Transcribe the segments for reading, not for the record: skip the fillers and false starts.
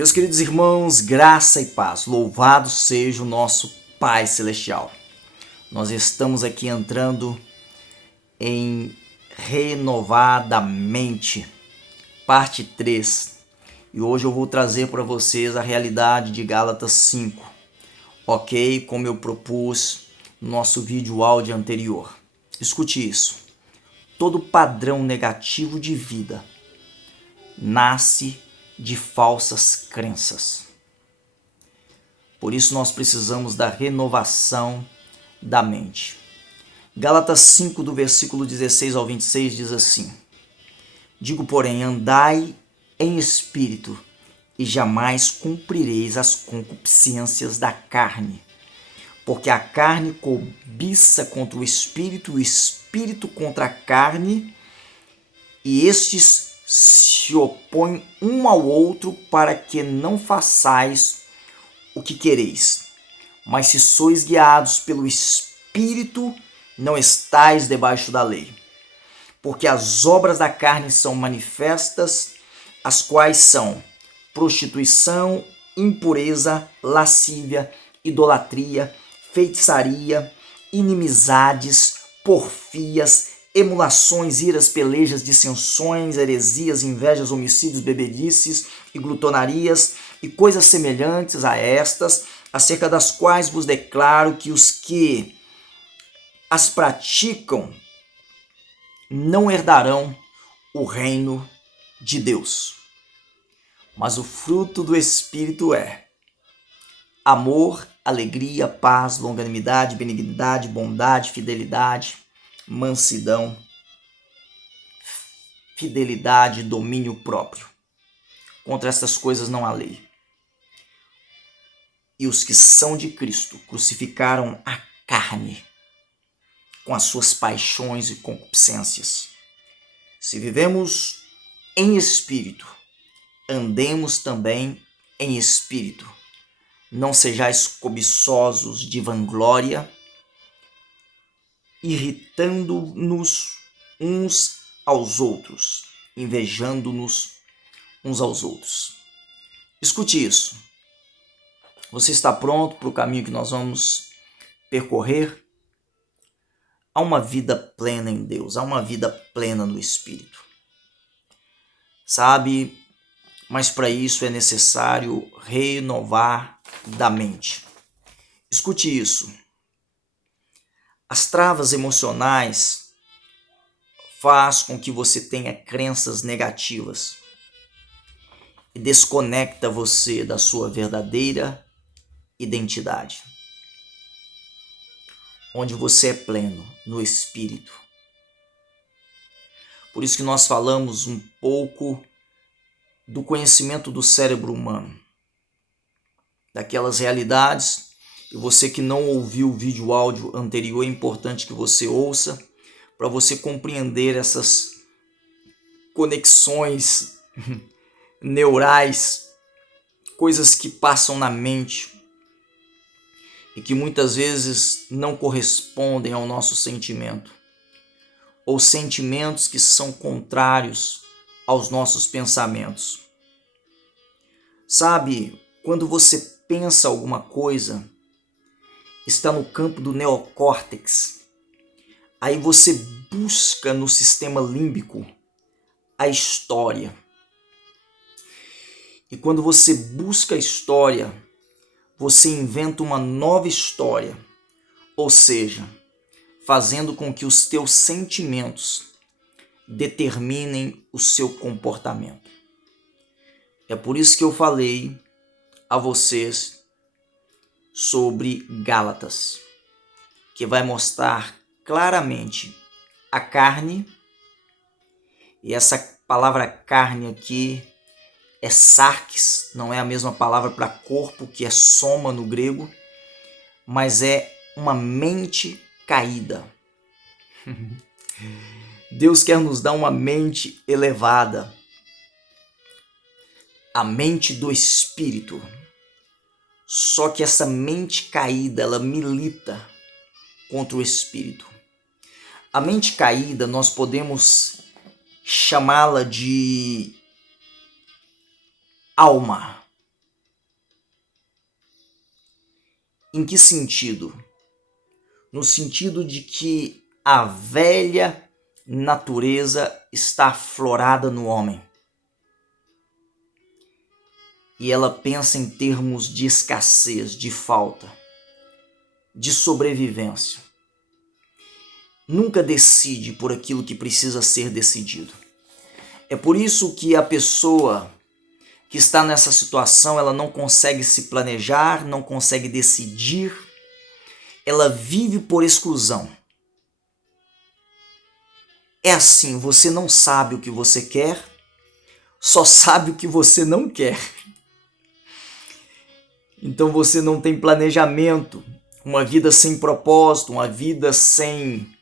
Meus queridos irmãos, graça e paz, louvado seja o nosso Pai Celestial. Nós estamos aqui entrando em Renovadamente, parte 3. E hoje eu vou trazer para vocês a realidade de Gálatas 5, ok? Como eu propus no nosso vídeo áudio anterior. Escute isso. Todo padrão negativo de vida nasce de falsas crenças. Por isso nós precisamos da renovação da mente. Gálatas 5, do versículo 16 ao 26, diz assim: Digo, porém, andai em espírito, e jamais cumprireis as concupiscências da carne. Porque a carne cobiça contra o espírito contra a carne, e estes se opõem um ao outro para que não façais o que quereis. Mas se sois guiados pelo Espírito, não estais debaixo da lei. Porque as obras da carne são manifestas, as quais são prostituição, impureza, lascívia, idolatria, feitiçaria, inimizades, porfias, emulações, iras, pelejas, dissensões, heresias, invejas, homicídios, bebedices e glutonarias e coisas semelhantes a estas, acerca das quais vos declaro que os que as praticam não herdarão o reino de Deus. Mas o fruto do Espírito é amor, alegria, paz, longanimidade, benignidade, bondade, fidelidade, mansidão, fidelidade, domínio próprio. Contra estas coisas não há lei. E os que são de Cristo crucificaram a carne com as suas paixões e concupiscências. Se vivemos em espírito, andemos também em espírito. Não sejais cobiçosos de vanglória, irritando-nos uns aos outros, invejando-nos uns aos outros. Escute isso. Você está pronto para o caminho que nós vamos percorrer? Há uma vida plena em Deus, há uma vida plena no Espírito. Sabe, mas para isso é necessário renovar da mente. Escute isso. As travas emocionais faz com que você tenha crenças negativas e desconecta você da sua verdadeira identidade, onde você é pleno no Espírito. Por isso que nós falamos um pouco do conhecimento do cérebro humano, daquelas realidades. E você que não ouviu o vídeo áudio anterior, é importante que você ouça para você compreender essas conexões neurais, coisas que passam na mente e que muitas vezes não correspondem ao nosso sentimento, ou sentimentos que são contrários aos nossos pensamentos. Sabe, quando você pensa alguma coisa, está no campo do neocórtex. Aí você busca no sistema límbico a história. E quando você busca a história, você inventa uma nova história. Ou seja, fazendo com que os teus sentimentos determinem o seu comportamento. É por isso que eu falei a vocês sobre Gálatas, que vai mostrar claramente a carne, e essa palavra carne aqui é sarx, não é a mesma palavra para corpo, que é soma no grego, mas é uma mente caída. Deus quer nos dar uma mente elevada, a mente do Espírito. Só que essa mente caída, ela milita contra o Espírito. A mente caída, nós podemos chamá-la de alma. Em que sentido? No sentido de que a velha natureza está aflorada no homem. E ela pensa em termos de escassez, de falta, de sobrevivência. Nunca decide por aquilo que precisa ser decidido. É por isso que a pessoa que está nessa situação, ela não consegue se planejar, não consegue decidir, ela vive por exclusão. É assim, você não sabe o que você quer, só sabe o que você não quer. Então você não tem planejamento, uma vida sem propósito, uma vida sem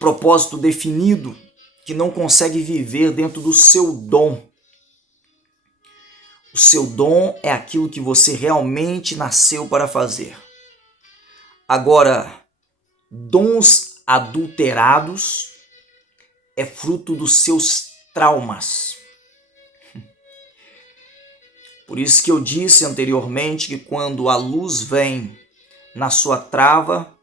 propósito definido, que não consegue viver dentro do seu dom. O seu dom é aquilo que você realmente nasceu para fazer. Agora, dons adulterados é fruto dos seus traumas. Por isso que eu disse anteriormente que quando a luz vem na sua trava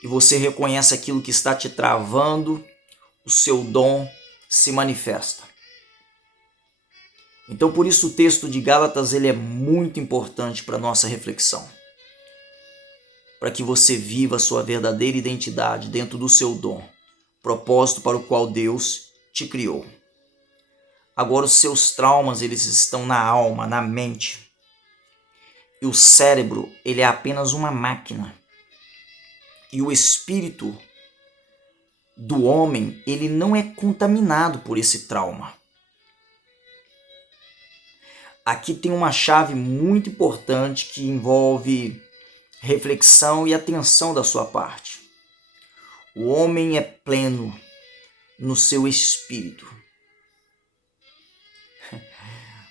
e você reconhece aquilo que está te travando, o seu dom se manifesta. Então, por isso o texto de Gálatas ele é muito importante para a nossa reflexão. Para que você viva a sua verdadeira identidade dentro do seu dom, propósito para o qual Deus te criou. Agora os seus traumas eles estão na alma, na mente. E o cérebro ele é apenas uma máquina. E o espírito do homem ele não é contaminado por esse trauma. Aqui tem uma chave muito importante que envolve reflexão e atenção da sua parte. O homem é pleno no seu espírito.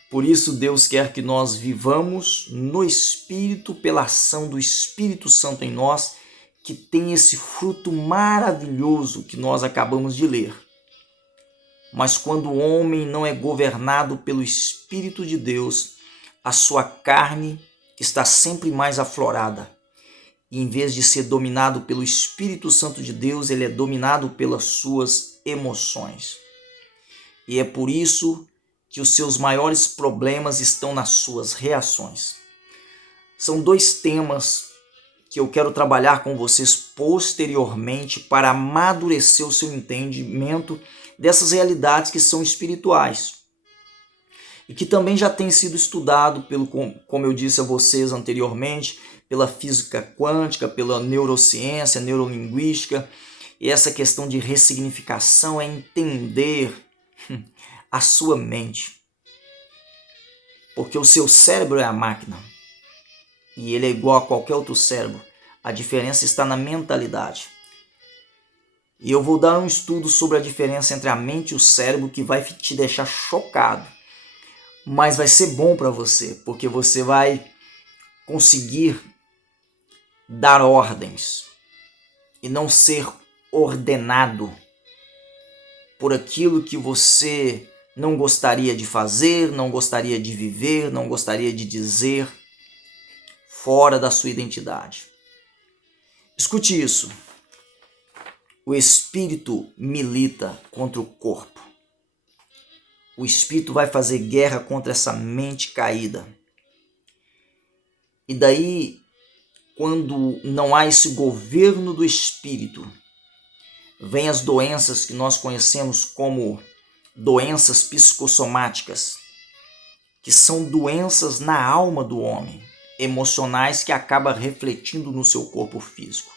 Por isso Deus quer que nós vivamos no Espírito pela ação do Espírito Santo em nós, que tem esse fruto maravilhoso que nós acabamos de ler. Mas quando o homem não é governado pelo Espírito de Deus, a sua carne está sempre mais aflorada. E em vez de ser dominado pelo Espírito Santo de Deus, ele é dominado pelas suas emoções. E é por isso que os seus maiores problemas estão nas suas reações. São dois temas que eu quero trabalhar com vocês posteriormente para amadurecer o seu entendimento dessas realidades que são espirituais. E que também já tem sido estudado, como eu disse a vocês anteriormente, pela física quântica, pela neurociência, neurolinguística. E essa questão de ressignificação é entender a sua mente. Porque o seu cérebro é a máquina. E ele é igual a qualquer outro cérebro. A diferença está na mentalidade. E eu vou dar um estudo sobre a diferença entre a mente e o cérebro que vai te deixar chocado. Mas vai ser bom para você, porque você vai conseguir dar ordens e não ser ordenado por aquilo que você não gostaria de fazer, não gostaria de viver, não gostaria de dizer, fora da sua identidade. Escute isso. O espírito milita contra o corpo. O espírito vai fazer guerra contra essa mente caída. E daí, quando não há esse governo do espírito, vem as doenças que nós conhecemos como doenças psicossomáticas, que são doenças na alma do homem, emocionais que acabam refletindo no seu corpo físico.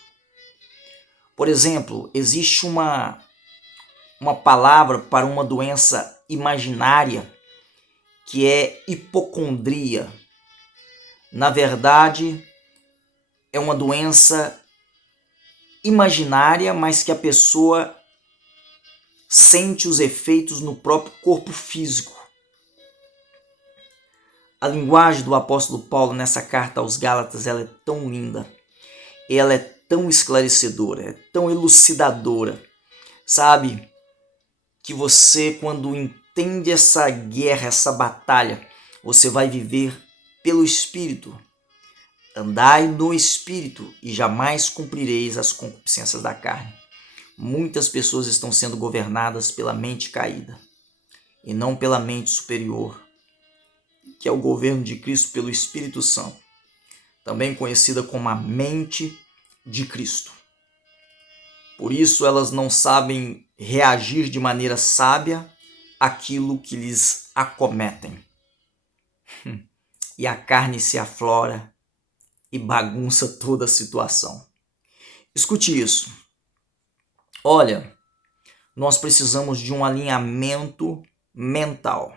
Por exemplo, existe uma palavra para uma doença imaginária que é hipocondria. Na verdade, é uma doença imaginária, mas que a pessoa sente os efeitos no próprio corpo físico. A linguagem do apóstolo Paulo nessa carta aos Gálatas ela é tão linda, ela é tão esclarecedora, é tão elucidadora, sabe? Que você, quando entende essa guerra, essa batalha, você vai viver pelo Espírito. Andai no Espírito e jamais cumprireis as concupiscências da carne. Muitas pessoas estão sendo governadas pela mente caída e não pela mente superior, que é o governo de Cristo pelo Espírito Santo, também conhecida como a mente de Cristo. Por isso elas não sabem reagir de maneira sábia àquilo que lhes acometem. E a carne se aflora e bagunça toda a situação. Escute isso. Olha, nós precisamos de um alinhamento mental.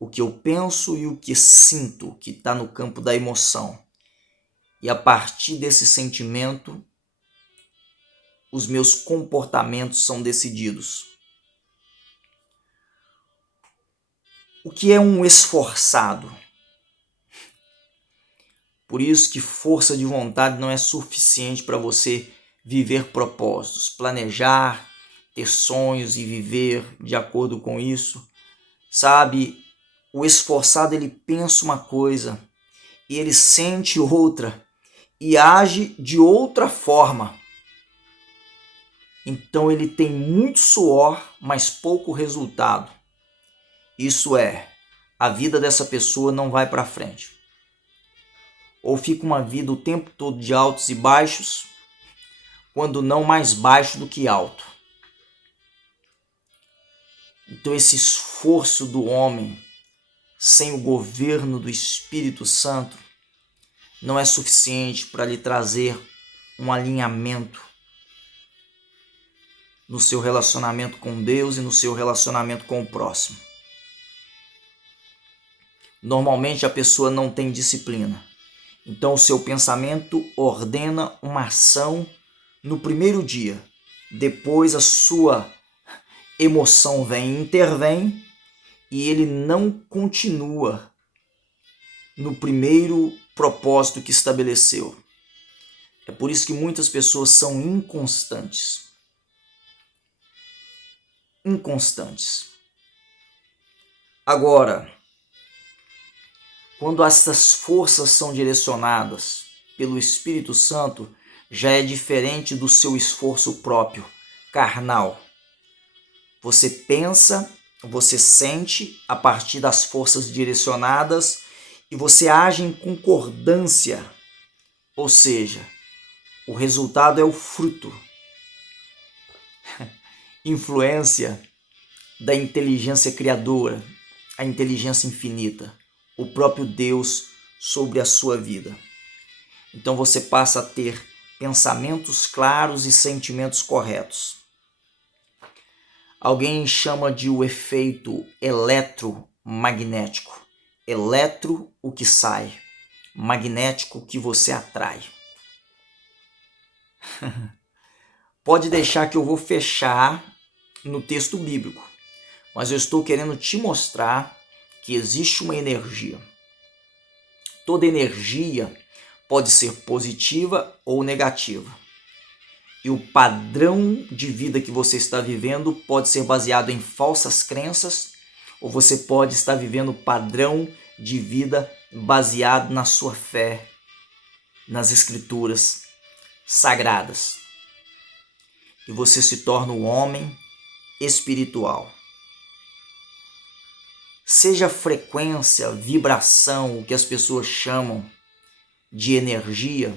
O que eu penso e o que sinto, que está no campo da emoção. E a partir desse sentimento, os meus comportamentos são decididos. O que é um esforçado? Por isso que força de vontade não é suficiente para você viver propósitos, planejar, ter sonhos e viver de acordo com isso. Sabe, o esforçado ele pensa uma coisa e ele sente outra e age de outra forma. Então ele tem muito suor, mas pouco resultado. Isso é, a vida dessa pessoa não vai para frente. Ou fica uma vida o tempo todo de altos e baixos, quando não mais baixo do que alto. Então esse esforço do homem, sem o governo do Espírito Santo, não é suficiente para lhe trazer um alinhamento no seu relacionamento com Deus e no seu relacionamento com o próximo. Normalmente a pessoa não tem disciplina. Então o seu pensamento ordena uma ação no primeiro dia. Depois a sua emoção intervém e ele não continua no primeiro propósito que estabeleceu. É por isso que muitas pessoas são inconstantes. Agora, quando essas forças são direcionadas pelo Espírito Santo, já é diferente do seu esforço próprio, carnal. Você pensa, você sente a partir das forças direcionadas e você age em concordância. Ou seja, o resultado é o fruto. Influência da inteligência criadora, a inteligência infinita, o próprio Deus sobre a sua vida. Então você passa a ter pensamentos claros e sentimentos corretos. Alguém chama de o efeito eletromagnético. Eletro, o que sai. Magnético, o que você atrai. Pode deixar que eu vou fechar no texto bíblico, mas eu estou querendo te mostrar que existe uma energia. Toda energia pode ser positiva ou negativa. E o padrão de vida que você está vivendo pode ser baseado em falsas crenças, ou você pode estar vivendo o padrão de vida baseado na sua fé, nas escrituras sagradas. E você se torna um homem espiritual. Seja frequência, vibração, o que as pessoas chamam de energia,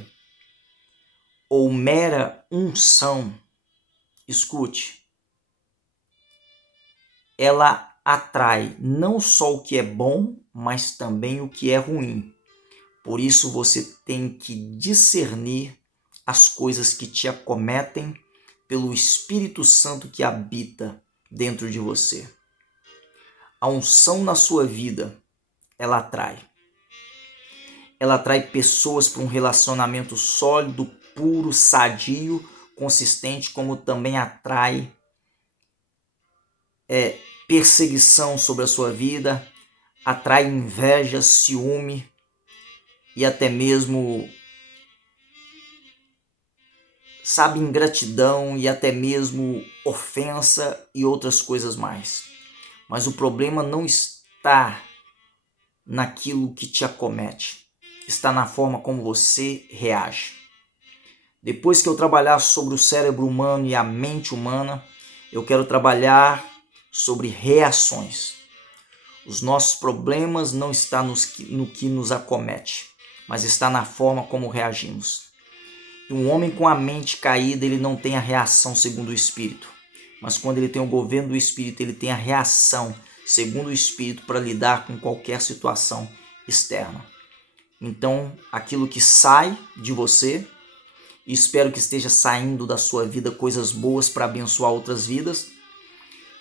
ou mera unção, escute, ela atrai não só o que é bom, mas também o que é ruim. Por isso você tem que discernir as coisas que te acometem pelo Espírito Santo que habita dentro de você. A unção na sua vida, ela atrai. Ela atrai pessoas para um relacionamento sólido, puro, sadio, consistente, como também atrai perseguição sobre a sua vida, atrai inveja, ciúme e até mesmo, ingratidão e até mesmo ofensa e outras coisas mais. Mas o problema não está naquilo que te acomete. está na forma como você reage. Depois que eu trabalhar sobre o cérebro humano e a mente humana, eu quero trabalhar sobre reações. Os nossos problemas não estão no que nos acomete, mas está na forma como reagimos. E um homem com a mente caída, ele não tem a reação segundo o Espírito. Mas quando ele tem o governo do Espírito, ele tem a reação segundo o Espírito para lidar com qualquer situação externa. Então, aquilo que sai de você, e espero que esteja saindo da sua vida coisas boas para abençoar outras vidas,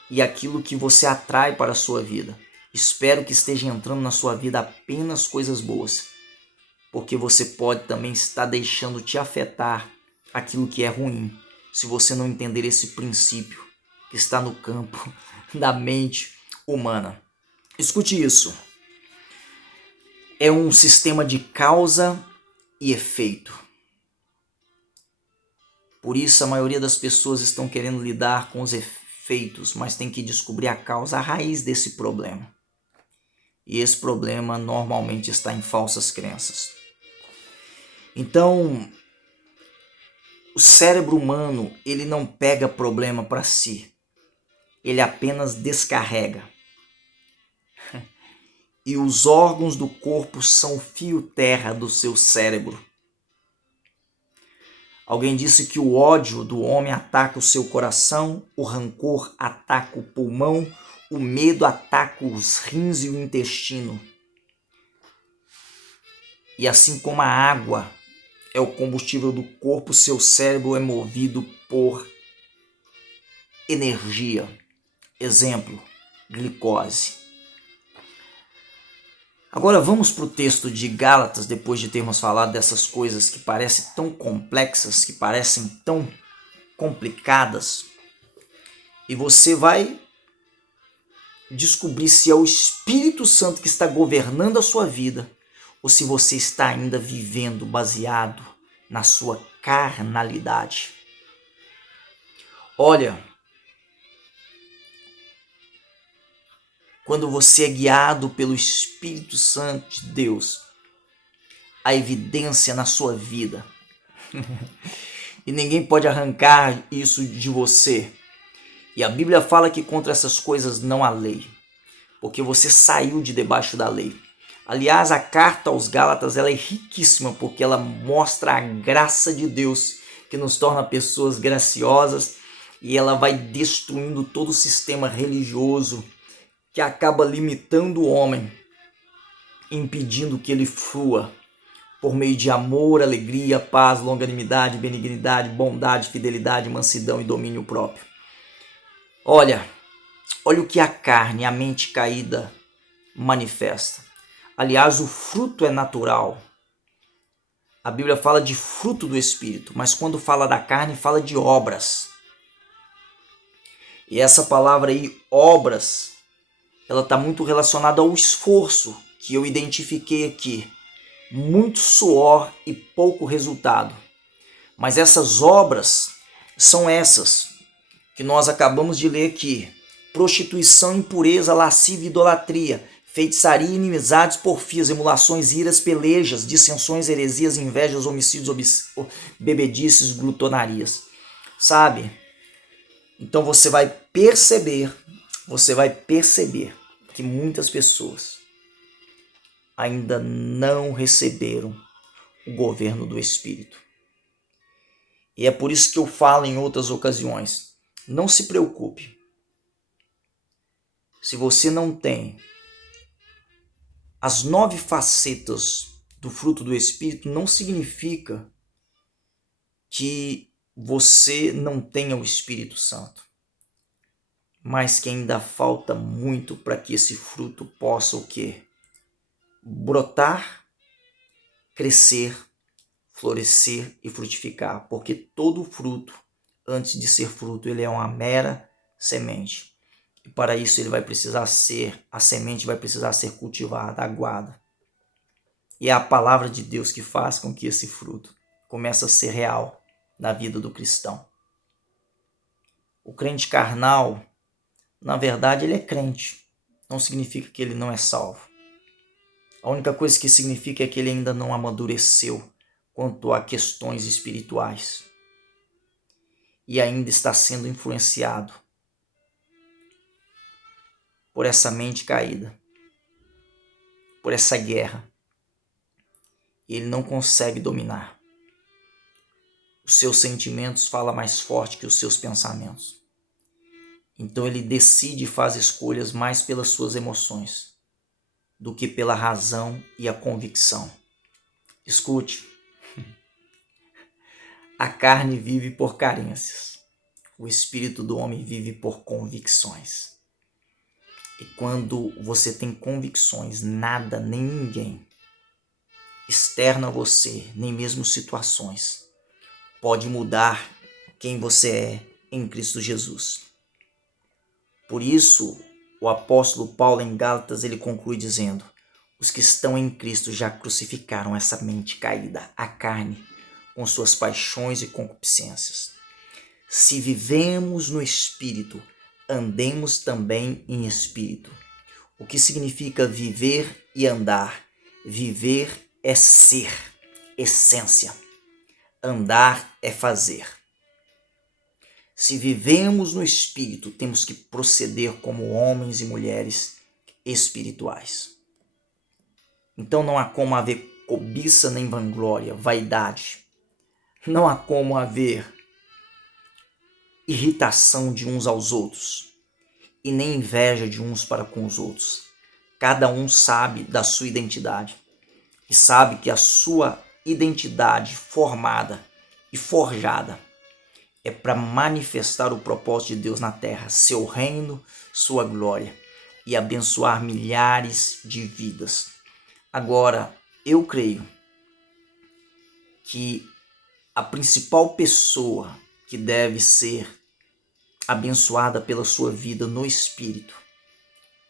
e aquilo que você atrai para a sua vida, espero que esteja entrando na sua vida apenas coisas boas, porque você pode também estar deixando te afetar aquilo que é ruim, se você não entender esse princípio que está no campo da mente humana. Escute isso. É um sistema de causa e efeito. Por isso a maioria das pessoas estão querendo lidar com os efeitos, mas tem que descobrir a causa, a raiz desse problema. E esse problema normalmente está em falsas crenças. Então, o cérebro humano, ele não pega problema para si. Ele apenas descarrega. E os órgãos do corpo são o fio-terra do seu cérebro. Alguém disse que o ódio do homem ataca o seu coração, o rancor ataca o pulmão, o medo ataca os rins e o intestino. E assim como a água é o combustível do corpo, seu cérebro é movido por energia. Exemplo, glicose. Agora vamos para o texto de Gálatas, depois de termos falado dessas coisas que parecem tão complexas, que parecem tão complicadas. E você vai descobrir se é o Espírito Santo que está governando a sua vida ou se você está ainda vivendo baseado na sua carnalidade. Olha, quando você é guiado pelo Espírito Santo de Deus, a evidência na sua vida. E ninguém pode arrancar isso de você. E a Bíblia fala que contra essas coisas não há lei, porque você saiu de debaixo da lei. Aliás, a carta aos Gálatas ela é riquíssima, porque ela mostra a graça de Deus, que nos torna pessoas graciosas, e ela vai destruindo todo o sistema religioso que acaba limitando o homem, impedindo que ele flua por meio de amor, alegria, paz, longanimidade, benignidade, bondade, fidelidade, mansidão e domínio próprio. Olha o que a carne, a mente caída manifesta. Aliás, o fruto é natural. A Bíblia fala de fruto do Espírito, mas quando fala da carne, fala de obras. E essa palavra aí, obras, ela está muito relacionada ao esforço que eu identifiquei aqui. Muito suor e pouco resultado. Mas essas obras são essas que nós acabamos de ler aqui. Prostituição, impureza, lascívia, idolatria, feitiçaria, inimizades, porfias, emulações, iras, pelejas, dissensões, heresias, invejas, homicídios, bebedices, glutonarias. Sabe? Então você vai perceber que muitas pessoas ainda não receberam o governo do Espírito. E é por isso que eu falo em outras ocasiões, não se preocupe. Se você não tem as 9 facetas do fruto do Espírito, não significa que você não tenha o Espírito Santo, mas que ainda falta muito para que esse fruto possa o quê? Brotar, crescer, florescer e frutificar, porque todo fruto, antes de ser fruto, ele é uma mera semente. E para isso a semente vai precisar ser cultivada, aguada. E é a palavra de Deus que faz com que esse fruto comece a ser real na vida do cristão. O crente carnal, na verdade, ele é crente. Não significa que ele não é salvo. A única coisa que significa é que ele ainda não amadureceu quanto a questões espirituais e ainda está sendo influenciado por essa mente caída, por essa guerra. E ele não consegue dominar. Os seus sentimentos falam mais forte que os seus pensamentos. Então ele decide e faz escolhas mais pelas suas emoções do que pela razão e a convicção. Escute, a carne vive por carências, o espírito do homem vive por convicções. E quando você tem convicções, nada nem ninguém externo a você, nem mesmo situações, pode mudar quem você é em Cristo Jesus. Por isso, o apóstolo Paulo em Gálatas, ele conclui dizendo: os que estão em Cristo já crucificaram essa mente caída, a carne, com suas paixões e concupiscências. Se vivemos no Espírito, andemos também em Espírito. O que significa viver e andar? Viver é ser, essência. Andar é fazer. Se vivemos no Espírito, temos que proceder como homens e mulheres espirituais. Então não há como haver cobiça nem vanglória, vaidade. Não há como haver irritação de uns aos outros e nem inveja de uns para com os outros. Cada um sabe da sua identidade e sabe que a sua identidade formada e forjada é para manifestar o propósito de Deus na terra, seu reino, sua glória e abençoar milhares de vidas. Agora, eu creio que a principal pessoa que deve ser abençoada pela sua vida no Espírito,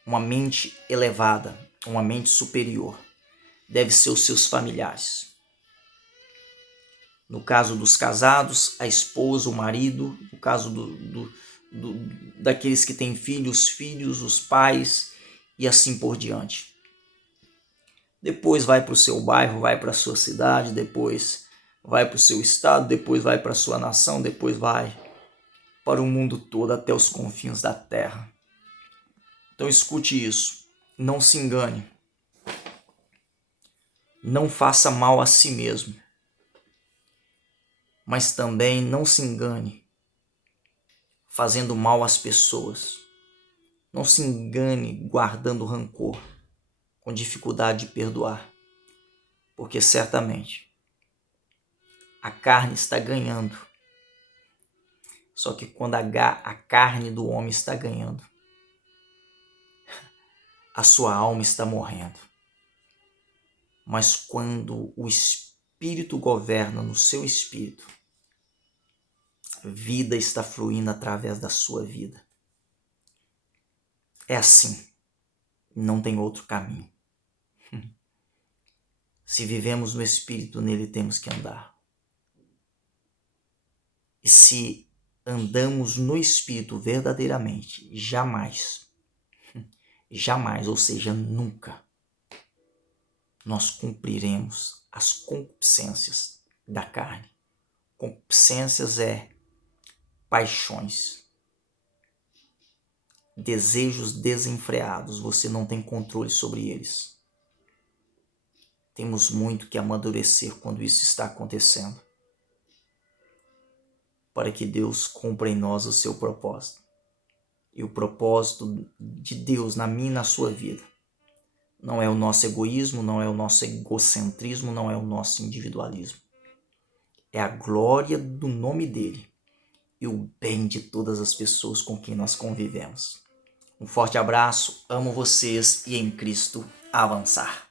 uma mente elevada, uma mente superior, deve ser os seus familiares. No caso dos casados, a esposa, o marido. No caso daqueles que têm filhos, os pais e assim por diante. Depois vai para o seu bairro, vai para a sua cidade, depois vai para o seu estado, depois vai para a sua nação, depois vai para o mundo todo, até os confins da terra. Então escute isso, não se engane. Não faça mal a si mesmo. Mas também não se engane fazendo mal às pessoas. Não se engane guardando rancor, com dificuldade de perdoar. Porque certamente a carne está ganhando. Só que quando a carne do homem está ganhando, a sua alma está morrendo. Mas quando o Espírito governa no seu espírito, vida está fluindo através da sua vida. É assim, não tem outro caminho. Se vivemos no Espírito, nele temos que andar. E se andamos no Espírito verdadeiramente, jamais, ou seja, nunca, nós cumpriremos as concupiscências da carne. Concupiscências é paixões, desejos desenfreados, você não tem controle sobre eles. Temos muito que amadurecer quando isso está acontecendo, para que Deus cumpra em nós o seu propósito. E o propósito de Deus na minha e na sua vida não é o nosso egoísmo, não é o nosso egocentrismo, não é o nosso individualismo. É a glória do nome dele e o bem de todas as pessoas com quem nós convivemos. Um forte abraço, amo vocês e em Cristo avançar.